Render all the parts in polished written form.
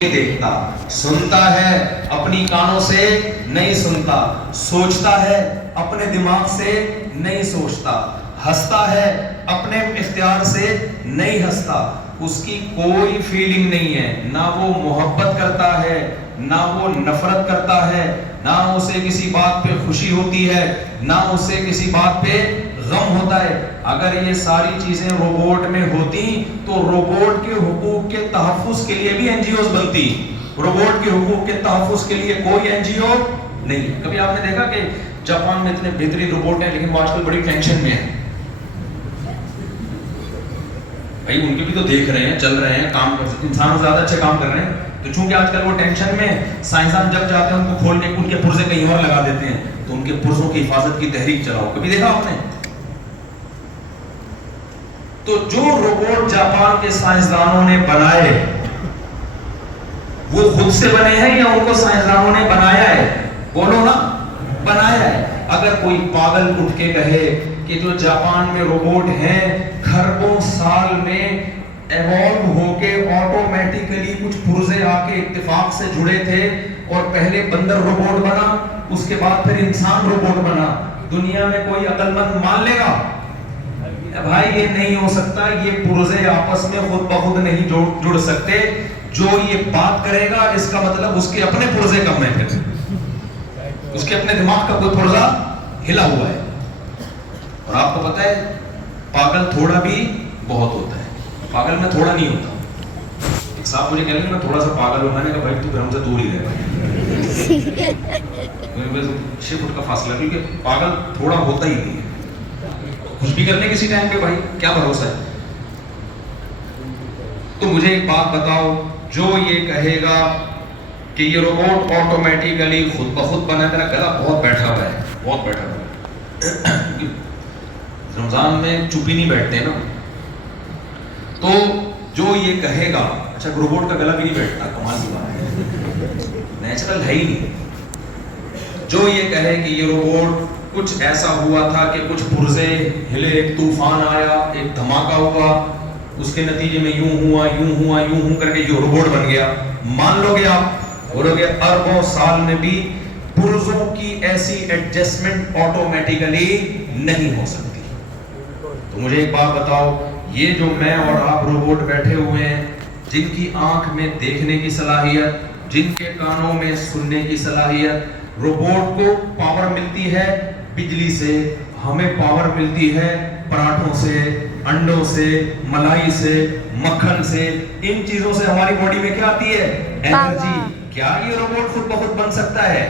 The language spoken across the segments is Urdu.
دیکھتا، سنتا ہے اپنی کانوں سے نہیں سنتا، سوچتا ہے اپنے دماغ سے نہیں سوچتا، ہنستا ہے اپنے اختیار سے نہیں ہنستا، اس کی کوئی فیلنگ نہیں ہے، نہ وہ محبت کرتا ہے نہ وہ نفرت کرتا ہے، نہ اسے کسی بات پہ خوشی ہوتی ہے نہ اسے کسی بات پہ غم ہوتا ہے۔ اگر یہ ساری چیزیں روبوٹ میں ہوتی تو روبوٹ کے حقوق کے تحفظ کے لیے بھی این جی اوز بنتی، روبوٹ کے حقوق کے تحفظ کے لیے کوئی این جی او نہیں۔ کبھی آپ نے دیکھا کہ جاپان میں اتنے بہترین روبوٹ ہیں لیکن وہ آج کل بڑی ٹینشن میں ہیں؟ بھائی ان کے بھی تو دیکھ رہے ہیں، چل رہے ہیں، کام کر سکتے، انسانوں زیادہ اچھے کام کر رہے ہیں، تو چونکہ آج کل وہ ٹینشن میں، سائنسدان جب جاتے ہیں ان کو کھول کے ان کے پرزے کہیں اور لگا دیتے ہیں، تو ان کے پرزوں کی حفاظت کی تحریک چلاؤ۔ کبھی دیکھا آپ نے؟ تو جو روبوٹ جاپان کے سائنسدانوں نے بنائے وہ خود سے بنے ہیں یا ان کو سائنسدانوں نے بنایا ہے؟ بولو نا، بنایا ہے۔ اگر کوئی پاگل اٹھ کے کہے کہ جو جاپان میں روبوٹ ہیں خربوں سال میں ایوالو ہو کے آٹومیٹیکلی کچھ پرزے آ کے اتفاق سے جڑے تھے اور پہلے بندر روبوٹ بنا اس کے بعد پھر انسان روبوٹ بنا، دنیا میں کوئی عقل مند مان لے گا؟ بھائی یہ نہیں ہو سکتا، یہ پرزے آپس میں خود بخود نہیں جڑ سکتے، جو یہ بات کرے گا اس کا مطلب اس کے اپنے پرزے کم ہیں، پھر اس کے اپنے دماغ کا کوئی پرزا ہلا ہوا ہے۔ اور آپ کو پتہ ہے پاگل تھوڑا بھی بہت ہوتا ہے، پاگل میں تھوڑا نہیں ہوتا۔ ایک صاحب مجھے کہہ رہے ہیں میں تھوڑا سا پاگل ہوں، میں نے کہا بھائی تو پھر ہم سے دور ہی رہے، 6 فٹ کا فاصلہ، کیونکہ پاگل تھوڑا ہوتا ہی نہیں ہے، کچھ بھی کرنے کسی ٹائم پہ، بھائی کیا بھروسہ ہے۔ تو مجھے ایک بات بتاؤ، جو یہ کہے گا کہ یہ روبوٹ آٹومیٹیکلی خود بخود بنا، میرا گلا بہت بیٹھا ہوا ہے، بہت بیٹھا ہوا ہے، رمضان میں چپ ہی نہیں بیٹھتے نا، تو جو یہ کہے گا، اچھا روبوٹ کا گلا بھی نہیں بیٹھتا، کمال کی بات ہے، نیچرل ہے ہی نہیں۔ جو یہ کہے کہ یہ روبوٹ کچھ ایسا ہوا تھا کہ کچھ پرزے ہلے، ایک طوفان آیا، ایک دھماکہ ہوا، اس کے نتیجے میں یوں ہوا یوں ہوا یوں ہوں کر کے یہ روبوٹ بن گیا، مان لو گے آپ؟ بولو گے اربوں سال میں بھی پرزوں کی ایسی ایڈجسٹمنٹ آٹومیٹیکلی نہیں ہو سکتی۔ تو مجھے ایک بات بتاؤ، یہ جو میں اور آپ روبوٹ بیٹھے ہوئے ہیں، جن کی آنکھ میں دیکھنے کی صلاحیت، جن کے کانوں میں سننے کی صلاحیت، روبوٹ کو پاور ملتی ہے بجلی سے، ہمیں پاور ملتی ہے پراٹھوں سے، انڈوں سے، ملائی سے، مکھن سے، ان چیزوں سے ہماری باڈی میں کیا آتی ہے؟ انرجی۔ کیا یہ روبوٹ خود بخود بن سکتا ہے؟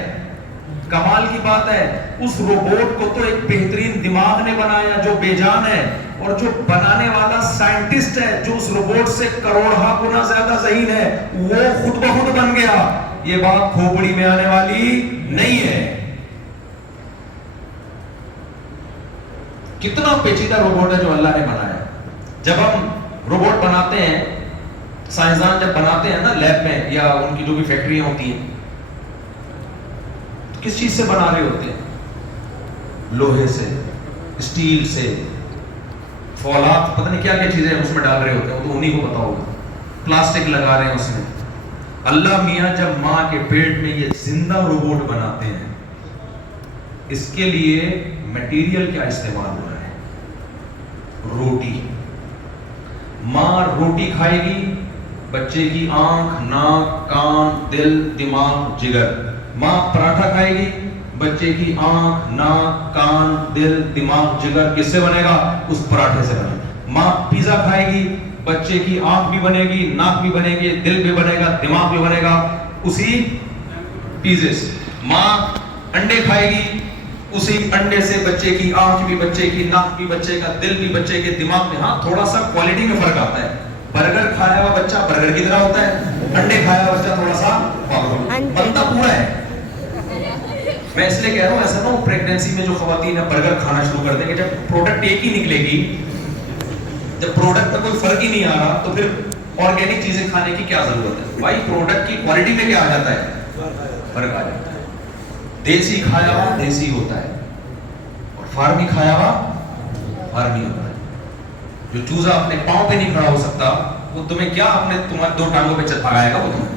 کمال کی بات ہے، اس روبوٹ کو تو ایک بہترین دماغ نے بنایا جو بے جان ہے، اور جو بنانے والا سائنٹسٹ ہے جو اس روبوٹ سے کروڑہ گنا زیادہ ذہین ہے، وہ خود بخود بن گیا۔ یہ بات کھوپڑی میں آنے والی نہیں ہے۔ کتنا پیچیدہ روبوٹ ہے جو اللہ نے بنایا۔ جب ہم روبوٹ بناتے ہیں، سائنسدان جب بناتے ہیں نا لیب میں یا ان کی جو بھی فیکٹریاں ہوتی ہیں، کس چیز سے بنا رہے ہوتے ہیں؟ لوہے سے، اسٹیل سے، فولاد، پتہ نہیں کیا کیا چیزیں اس میں ڈال رہے ہوتے ہیں، وہ تو انہی کو پتا ہوگا، پلاسٹک لگا رہے ہیں اس میں۔ اللہ میاں جب ماں کے پیٹ میں یہ زندہ روبوٹ بناتے ہیں، اس کے لیے میٹیریل کیا استعمال ہو رہا ہے؟ روٹی۔ ماں روٹی کھائے گی، بچے کی آنکھ، ناک، کان، دل، دماغ، جگر۔ ماں پراٹھا کھائے گی، بچے کی آنکھ، ناک، کان، دل، دماغ، جگر کس سے بنے گا؟ اس پراٹھے سے بنے گا۔ ماں پیزا کھائے گی، بچے کی آنکھ بھی بنے گی، ناک بھی بنے گی، دل بھی بنے گا، دماغ بھی بنے گا اسی پیزے سے۔ ماں انڈے کھائے گی، اسی انڈے سے بچے کی آنکھ بھی بچے کی، ناک بھی بچے کا، دل بھی بچے کے، دماغ میں۔ ہاں تھوڑا سا کوالٹی میں فرق آتا ہے، برگر کھایا ہوا بچہ برگر کی طرح ہوتا ہے، انڈے کھایا ہوا بچہ تھوڑا سا بنتا پورا ہے۔ میں اس لیے کہہ رہا ہوں ایسا نہ ہو پریگنینسی میں جو خواتین ہیں برگر کھانا شروع کر دیں گے، جب پروڈکٹ ایک ہی نکلے گی، جب پروڈکٹ میں کوئی فرق ہی نہیں آ رہا تو پھر آرگینک چیزیں کھانے کی کیا ضرورت ہے؟ بھائی پروڈکٹ کی کوالٹی میں کیا آ جاتا ہے؟ فرق آ جاتا ہے۔ دیسی کھایا ہوا دیسی ہوتا ہے اور فارمی کھایا ہوا فارمی ہوتا ہے۔ جو چوزا اپنے پاؤں پہ نہیں کھڑا ہو سکتا وہ تمہیں کیا اپنے تمہارے 2 ٹانگوں پہ چل پائے گا وہ تمہیں؟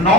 9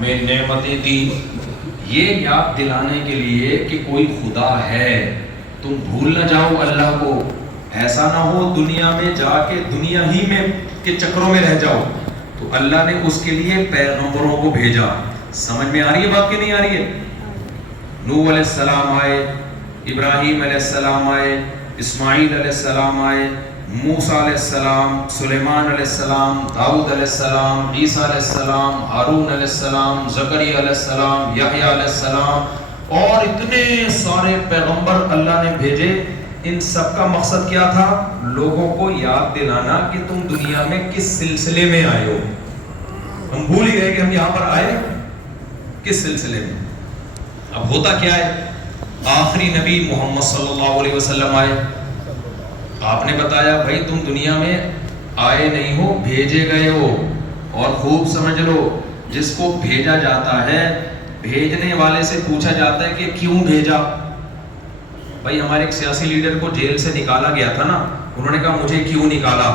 ہمیں نعمتیں دی، یہ یاد دلانے کے لیے کہ کوئی خدا ہے، تم بھول نہ جاؤ اللہ کو، ایسا نہ ہو دنیا میں جا کے دنیا ہی میں کے چکروں میں رہ جاؤ۔ تو اللہ نے اس کے لیے پیغمبروں کو بھیجا۔ سمجھ میں آ رہی ہے بات کہ نہیں آ رہی ہے؟ نوح علیہ السلام آئے، ابراہیم علیہ السلام آئے، اسماعیل علیہ السلام آئے، موسیٰ علیہ السلام، سلیمان علیہ السلام، داؤد علیہ السلام، عیسیٰ علیہ السلام، ہارون علیہ السلام، زکریا علیہ السلام، یحییٰ علیہ السلام، اور اتنے سارے پیغمبر اللہ نے بھیجے۔ ان سب کا مقصد کیا تھا؟ لوگوں کو یاد دلانا کہ تم دنیا میں کس سلسلے میں آئے ہو۔ ہم بھول ہی گئے کہ ہم یہاں پر آئے کس سلسلے میں۔ اب ہوتا کیا ہے؟ آخری نبی محمد صلی اللہ علیہ وسلم آئے، آپ نے بتایا بھائی تم دنیا میں آئے نہیں ہو، بھیجے گئے ہو۔ اور خوب سمجھ لو، جس کو بھیجا جاتا ہے، بھیجنے والے سے پوچھا جاتا ہے کہ کیوں بھیجا؟ بھائی ہمارے ایک سیاسی لیڈر کو جیل سے نکالا گیا تھا نا، انہوں نے کہا مجھے کیوں نکالا؟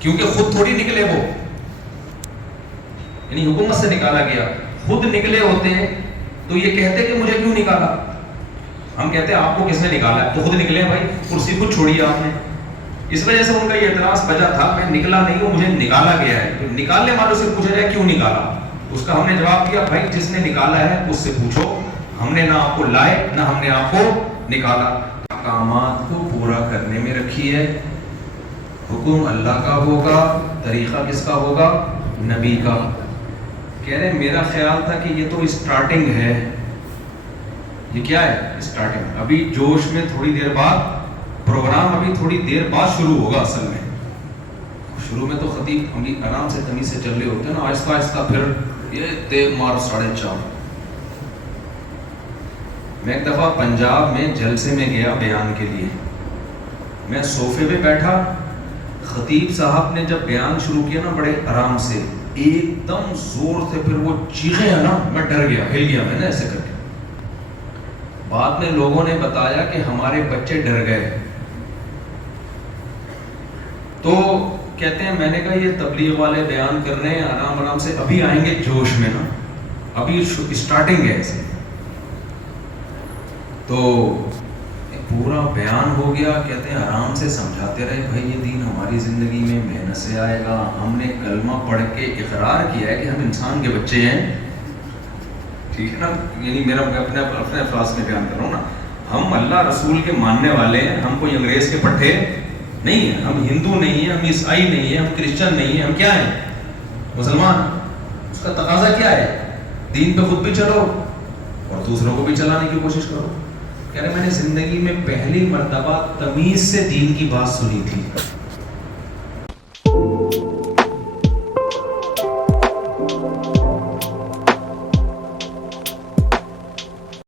کیونکہ خود تھوڑی نکلے وہ، یعنی حکومت سے نکالا گیا، خود نکلے ہوتے ہیں تو یہ کہتے کہ مجھے کیوں نکالا؟ ہم کہتے ہیں آپ کو کس نے نکالا ہے؟ تو خود نکلے بھائی، کرسی خود چھوڑی آپ نے۔ اس وجہ سے ان کا یہ اعتراض بجا تھا، میں نکلا نہیں ہوں، مجھے نکالا گیا ہے۔ تو نکالنے والوں سے پوچھا جائے کیوں نکالا؟ اس کا ہم نے جواب دیا بھائی جس نے نکالا ہے اس سے پوچھو، ہم نے نہ آپ کو لائے نہ ہم نے آپ کو نکالا۔ احکامات کو پورا کرنے میں رکھی ہے، حکم اللہ کا ہوگا، طریقہ کس کا ہوگا؟ نبی کا۔ کہہ رہے میرا خیال تھا کہ یہ تو اسٹارٹنگ ہے۔ یہ کیا ہے؟ اسٹارٹنگ۔ ابھی جوش میں تھوڑی دیر بعد پروگرام، ابھی تھوڑی دیر بعد شروع ہوگا اصل میں۔ شروع میں تو خطیب ہم بھی آرام سے تمیز سے چل رہے ہوتے ہیں نا، آہستہ آہستہ پھر یہ تیز مار 4:30۔ میں ایک دفعہ پنجاب میں جلسے میں گیا بیان کے لیے، میں صوفے پہ بیٹھا، خطیب صاحب نے جب بیان شروع کیا نا بڑے آرام سے، ایک دم زور سے پھر وہ چیخے ہیں نا، میں ڈر گیا، ہل گیا میں نے ایسے کر کے۔ بعد میں لوگوں نے بتایا کہ ہمارے بچے ڈر گئے، تو کہتے ہیں میں نے کہا یہ تبلیغ والے بیان کر رہے ہیں آرام آرام سے، ابھی آئیں گے جوش میں نا، ابھی اسٹارٹنگ ہے ایسے۔ تو پورا بیان ہو گیا، کہتے ہیں آرام سے سمجھاتے رہے بھائی یہ دین ہماری زندگی میں محنت سے آئے گا، ہم نے کلمہ پڑھ کے اقرار کیا ہے کہ ہم انسان کے بچے ہیں، ٹھیک ہے نا؟ یعنی میرا اپنے الفاظ میں بیان کر رہا ہوں نا، ہم اللہ رسول کے ماننے والے ہیں، ہم کوئی انگریز کے پٹھے نہیں ہیں، ہم ہندو نہیں ہیں، ہم عیسائی نہیں ہیں، ہم کرسچن نہیں ہیں، ہم کیا ہیں؟ مسلمان۔ اس کا تقاضا کیا ہے؟ دین پہ خود بھی چلو اور دوسروں کو بھی چلانے کی کوشش کرو۔ کہہ رہے میں نے زندگی میں پہلی مرتبہ تمیز سے دین کی بات سنی تھی۔